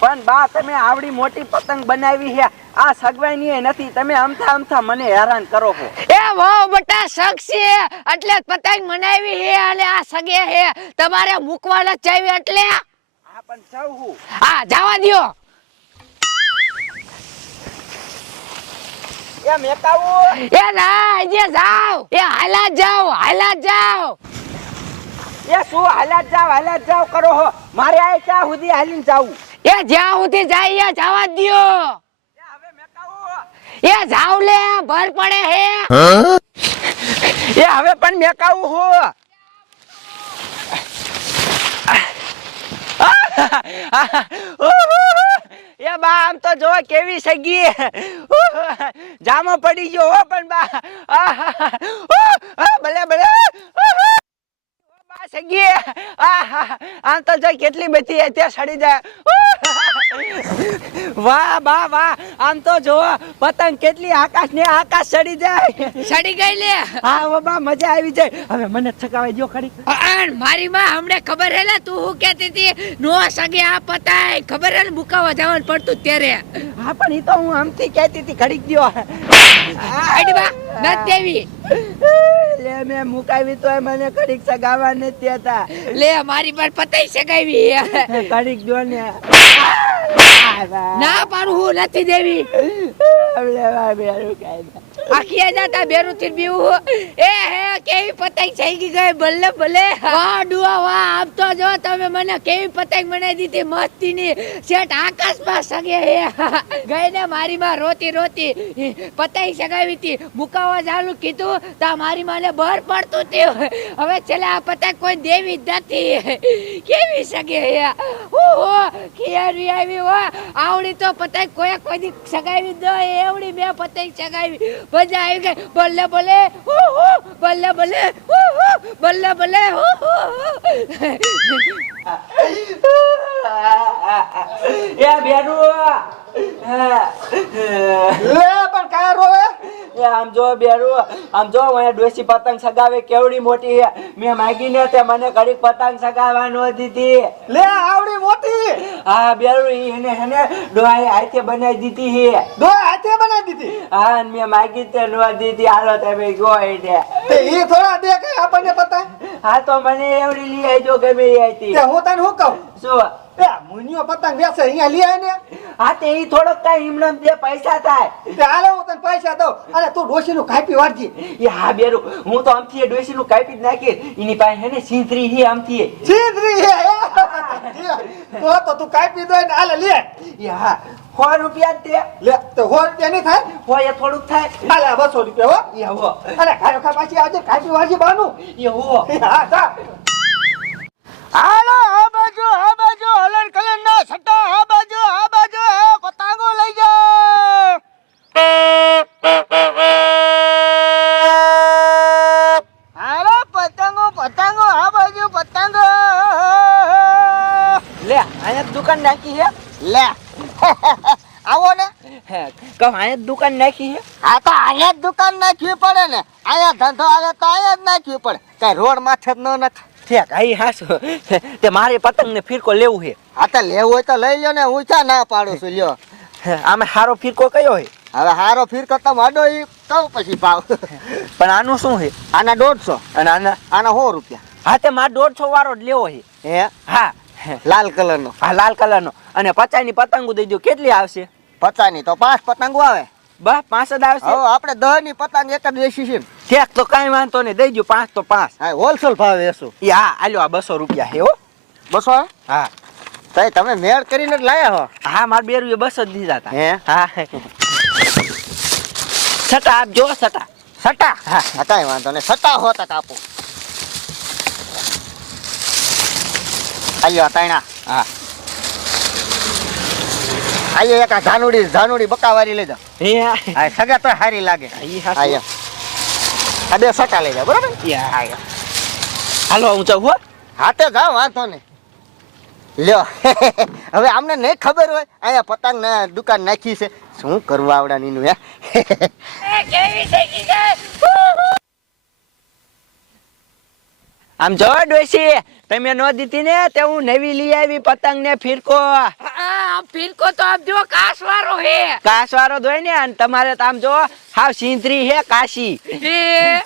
પણ બા તમે આવડી મોટી પતંગ બનાવી છે. આ સગવાઈની નથી. તમે અમથા અમથા મને હેરાન કરો છો. એ વાહ બટા શક છે. એટલે પતંગ મનાવી છે અને આ સગે છે. તમારે મૂકવા ન ચાવી એટલે? આ પણ ચાવ હું. હા જવા દ્યો. એ મેકાવો. એ ના જે જાવ એ હાલા જાવ હાલા જાવ એ શું હાલા જાવ હાલા જાવ કરો હો મારે આ ક્યાં સુધી હાલીને જાવું એ જ્યાં સુધી જાય જવા દિયો. એ એ જાવ લે, ભર પડે હે. એ હવે પણ મેકાવું હો. એ બા, આમ તો જો કેવી સગી. જામો પડી ગયો હો પણ બા. ભલે ભલે. સગી આમ તો જો કેટલી બધી અત્યારે સડી જાય. વાહ વાહ વાહ. આમ તો જો પતંગ કેટલી આકાશ ને આકાશ સડી જાય. સડી ગઈ લે. હા બા મજા આવી જાય. હવે મને છકાવાઈ દો ખરી. મારી માં હમણે ખબર હે લે તું હું કહેતી હતી નો સગે આ પતાય. ખબર હે મુકાવા જવાનું પડતું ત્યારે. હા પણ ઈ તો હું આમથી કહેતી હતી ખડી ગયો આઈડી નત દેવી લે મેં મુકાવી તો મને ઘડીક સગાવા નથી હતા લે મારી પર પતાઈ સગાવી ઘડીક જો ને ના પાડું હું નથી દેવી હવે બેરું કાંઈ આખી જાતા બેરું થી બીવું એ હે, કેવી પતંગ થઈ ગઈ, ભલે ભલે. વાહ, ડુઆ, વાહ, આમ તો જો તમે મને કેવી પતંગ બનાવી દીધી મસ્તી ની શેઠ, આકાશમાં સગે હે. ગઈ ને મારી માં રોતી રોતી પતંગ સગાવી હતી. મુકાવા ચાલુ કીધું, તા મારી માને બહાર પડતું તે. હવે છેલ્લે આ પતંગ કોઈ દેવી જ નથી. કેવી સગે હે? હો હો ખિયારી આવી હો. આવડી તો પતંગ કોઈ કોઈ સગાવી દો એવડી બે પતંગ સગાવી. મજા આવી ગઈ. ભલે હુ બલ્લે બલ્લે હુ હુ એ બેરું લે પણ કાય રોવે એ. આમ જો બેરું આમ જો મને ડોસી પતંગ સગાવે કેવડી મોટી મેં માગીને તે મને ઘડીક પતંગ સગાવા નો દીધી. લે આવડી મોટી. હા બેરુ ઈ એને હેને ડોહાએ હાથે બનાવી દીધી હે દો હાથે બનાવી દીધી હા મેં માગી તે નો દીધી હાલો તમે ગો એટલે તે ઈ થોડા દે કે આપણને પતા? હા તો મને એવડી લઈ આવજો ગમે એ હતી તે હું તને શું કહું? શું? એ મુનિયો પતંગ બેસે અહીંયા લઈ ને. હા તે થોડોક કઈ હિમણમ દે પૈસા થાય. તે હાલે હું તને પૈસા દઉં. અરે તું ડોશીનું કાપી વાળજી એ હા બેરું. હું તો આમથી ડોસી નું કાપી જ નાખી એની પાસે હે ને સિંથરી હી આમથી. હે હે. તો તો તું કાઈ પીધો ને, હાલે લે. યા સો રૂપિયા તે. લે, તો સો રૂપિયા નહીં થાય? હોય થોડુંક થાય. હાલે બસો રૂપિયા હો. યા હો અને ખાયો ખા પાછી આજે કાપી વાળજી બાનું. એ હો, હા. તા હાલો, આ બાજુ આ બાજુ, હલન કલન ના સટ્ટા દુકાન નાખી છે લે. આવો ને. કહો અહીંયા દુકાન નાખી છે આ તો અહીંયા જ દુકાન નાખવી પડે ને. અહીંયા ધંધો આવે તો અહીંયા જ નાખવી પડે. કઈ રોડ માથે જ ન નાખ. ઠેક આઈ હાસો. તે મારે પતંગ ને ફિરકો લેવું છે આ તો લેવું હોય તો લઈ લ્યો ને હું ક્યાં ના પાડું છું લ્યો. આમે સારો ફિરકો કયો હે? હવે હારો ફીરકો તો માડો ઈ કહું પછી ભાવ. પણ આનું શું છે આના દોઢસો. અને આના આના સો રૂપિયા. હા તે મારે દોઢસો વાળો જ લેવો છે હે? હા. લાલ કલર નો હા લાલ કલર નો અને પચાસની પતંગો દઈ દો કેટલી આવશે? પચાની તો પાંચ પતંગો આવે. બસ પાંચ જ આવશે? હવે આપણે દહની પતંગ એક જ વેચી છે ને. ઠેક તો કાંઈ વાંધો નહીં. દઈ દો પાંચ તો પાંચ. હા હોલસેલ ભાવ વેચું એ હા આલ્યો આ બસો રૂપિયા છે હો. બસો? હા. તઈ તમે મેળ કરીને જ લાયા હો. હા માર બે રૂપિયા બસો જ દીધા હતા હે? હા. છટા આપજો છટા. સટા હા. કઈ વાંધો નહીં. સટા હો તક આપો. આલ્યો તાણા હા. આયો એક આ ધાનુડી ધાનુડી બકાવારી લઈ જાઓ. હા. સગા તો સારી લાગે. ઈ આયો આ બે સટા લઈ જાઓ બરોબર? યા. હાલો હું જાઉં હો. હાથે જાઓ વાંધો નહીં. લ્યો. હવે આમને નહીં ખબર હોય અહીંયા પતંગ ને દુકાન નાખી છે. શું કરવું આવડાનીનું હે? એ કેવી થઈ ગઈ ગઈ આમ જો ડોસી તમે નો દીધી ને તે હું નવી લઈ આવી પતંગ ને ફિરકો ફિરકો તો આમ જો કાસવારો હે. કાસવારો ધોય ને અને તમારે તો આમ જો હાવ સિંદરી હે કાશી.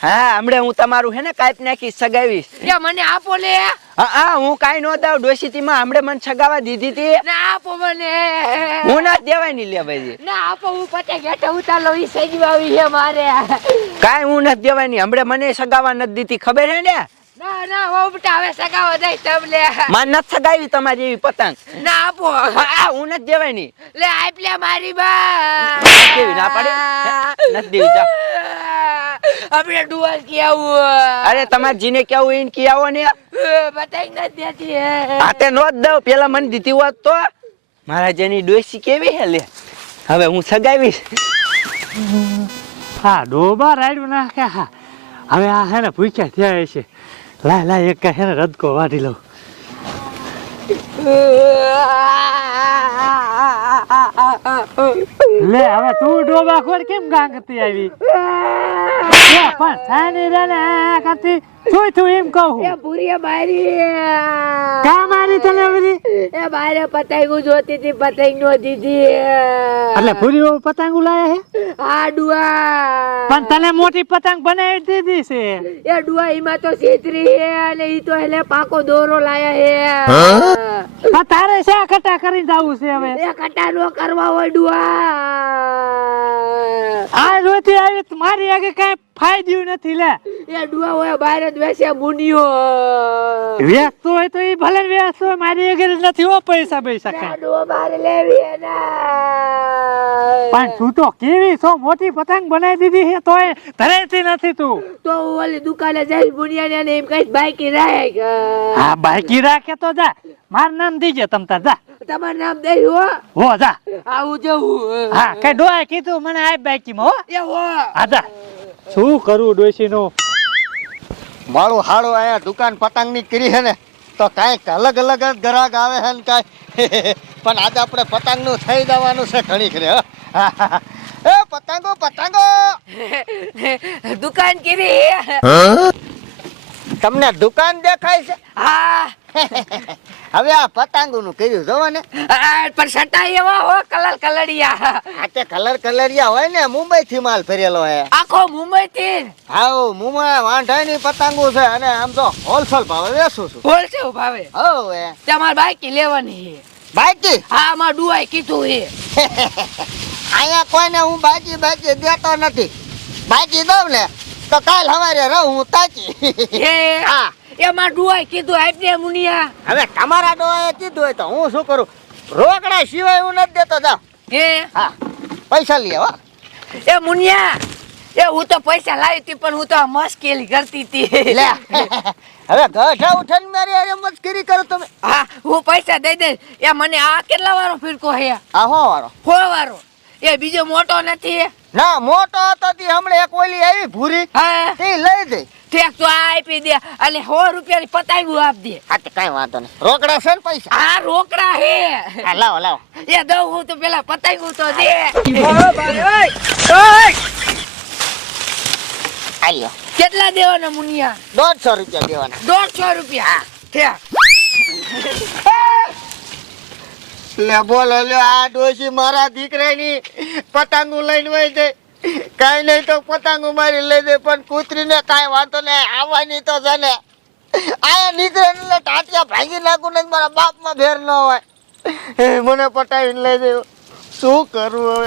હા? હમણે હું તમારું હે ને કાપી નાખી સગાવીશ. કે મને આપો લે. હા હા કાઈ નો દઉં ડોસીતીમાં હમણે મને સગાવા દીધી તી. ના આપો મને. હું ના દેવાયની લે ભાઈ. ના આપો હું પટે ગેટે ઉતાલો ઈ સજવાવી હે મારે. કાઈ હું નથી દેવાયની હમણે મને સગાવા નથી દીધી ખબર હે ને? ના ના હો બેટા હવે સગાવો દઈ તમને માર નથી સગાવી તમારી એવી પતંગ. ના આપો. હા હા, નથી દેવાયની. લે આપ લે મારી બા. કેવી ના પાડે? દેવી, જા. આપણે ડુઅલ કે આવું અરે તમારે જીને કેવું એને કી આવો ને? બતાઈ નથી દેતી હાથે નો જ દઉં પેલા મને દીધી હોત તો. મારા જેની ડોસી કેવી હે લે. હવે હું સગાવીશ. હા ડોબા રાડ્યું નાખે હા. હવે આ હે ને ભૂખ્યા થયા છે લાય લાય એક કહે ને રદકો વાટી લઉં. લે હવે તું ડોબા ખોડ કેમ ગાંગતી આવી? લે, પણ સાની રે ને આ કરતી શું થયું એમ કહું? એ ભૂરીએ મારી કા મારી તને બધી એ મારે પતંગ જોતી હતી પતંગ નો દીધી એટલે પૂરી પતંગ લાયા હે? આ ડુઆ. પણ તને મોટી પતંગ બનાવી દીધી છે. એ ડુઆ એમાં તો સીતરી હે અને ઈ તો એટલે પાકો દોરો લાયા હે. તારે શા કટા કરીને જવું છે હવે? એ કટા નો કરવા હોય ડુઆ. આ જોતી આવી મારી આગળ કઈ ફાયદું નથી લે. એ ડુઆ હોય બહાર જ વેસે મુનિયો વેસતો હોય તો એ ભલે વેસતો હોય મારી આગળ નથી હો પૈસા પૈસા કઈ. ડુઆ મારે લેવી હે પણ તું તો કેવી છો? મોટી પતંગ બનાવી દીધી છે તોય ધરેતી નથી તું. તો ઓલી દુકાને જઈ મુનિયા ને એમ કઈ બાઈકી રાખ. હા બાઈકી રાખે તો જા. મારું નામ દીજે તમ તાર જા. તમારું નામ દઈ હો. હો જા. આવું જવું. હા કઈ ડોય કીધું મને આ બાઈકી માં હો. એ હો. હા જા. શું કરું ડોશી નું મારું હાડું આયા દુકાન પતંગની કરી હે ને તો કાંઈક અલગ અલગ જ ગ્રાહક આવે છે ને કાંઈ. પણ આજે આપણે પતંગનું થઈ જવાનું છે ઘણી ખરે એ પતંગો પતંગો! દુકાન કરી તમને દુકાન દેખાય છે? હા. હવે આ પતંગનું કર્યું જોવો ને. પણ સટા એવા હો કલર કલરિયા. આ તે કલર કલરિયા હોય ને મુંબઈ થી માલ ફેરેલો હે. આખો મુંબઈ થી હાઉ મુંબઈ વાંઢાની પતંગો છે અને આમ તો હોલસેલ ભાવે વેચું છું. હોલસેલ ભાવે? હો એ તમારે બાઈકી લેવાની છે. બાઈકી હા માં ડુઆઈ કીધું હે અહીંયા કોઈને હું બાકી બાકી દેતો નથી. બાકી દઉં ને તો કાલ સવારે રહું હું તાકી. એ હા. એમાં ડોય કીધું આપને મુનિયા. હવે તમારા ડોએ કીધું હોય તો હું શું કરું? રોકડા સિવાય હું નથી દેતો જા હે? હા પૈસા લઈ આવો એ મુનિયા એ હું તો પૈસા લાવી હતી પણ હું તો મસ્કેલી કરતી હતી. લે હવે ગઢા ઉઠન મારી અરે મસ્કરી કરો તમે. હા હું પૈસા દઈ દઈશ. એ મને આ કેટલા વારો ફિરકો હે? આ હો વારો? ફો વારો. એ બીજો મોટો નથી. ના મોટો હતો તી હમણાં એક ઓલી આવી ભૂરી. હા. તે લઈ દે. ઠેક તો આપી દે અને સો રૂપિયાની પતાવ્યું આપ દે. હા તે કઈ વાંધો નહીં. રોકડા છે ને પૈસા? આ રોકડા હે. હા લાવો લાવો. એ દઉં હું તો પેલા પતાવ્યું તો દે. આલ્યો. કેટલા દેવાના મુનિયા? દોઢસો રૂપિયા દેવાના. દોઢસો રૂપિયા. ઠેક. લે, બોલો, લે, આ ડોશી મારા દીકરાની પતંગો લઈને વહી જાય કઈ નહીં તો પતંગો મારી લઈ દે પણ કૂતરીને કાંઈ વાંધો નહીં, આવવાની તો છે ને. આયા નીકળે એટલે ટાટિયા ભાંગી નાખું ને મારા બાપમાં ભેર ન હોય. મને પટાવીને લઈ દેવું શું કરવું હવે?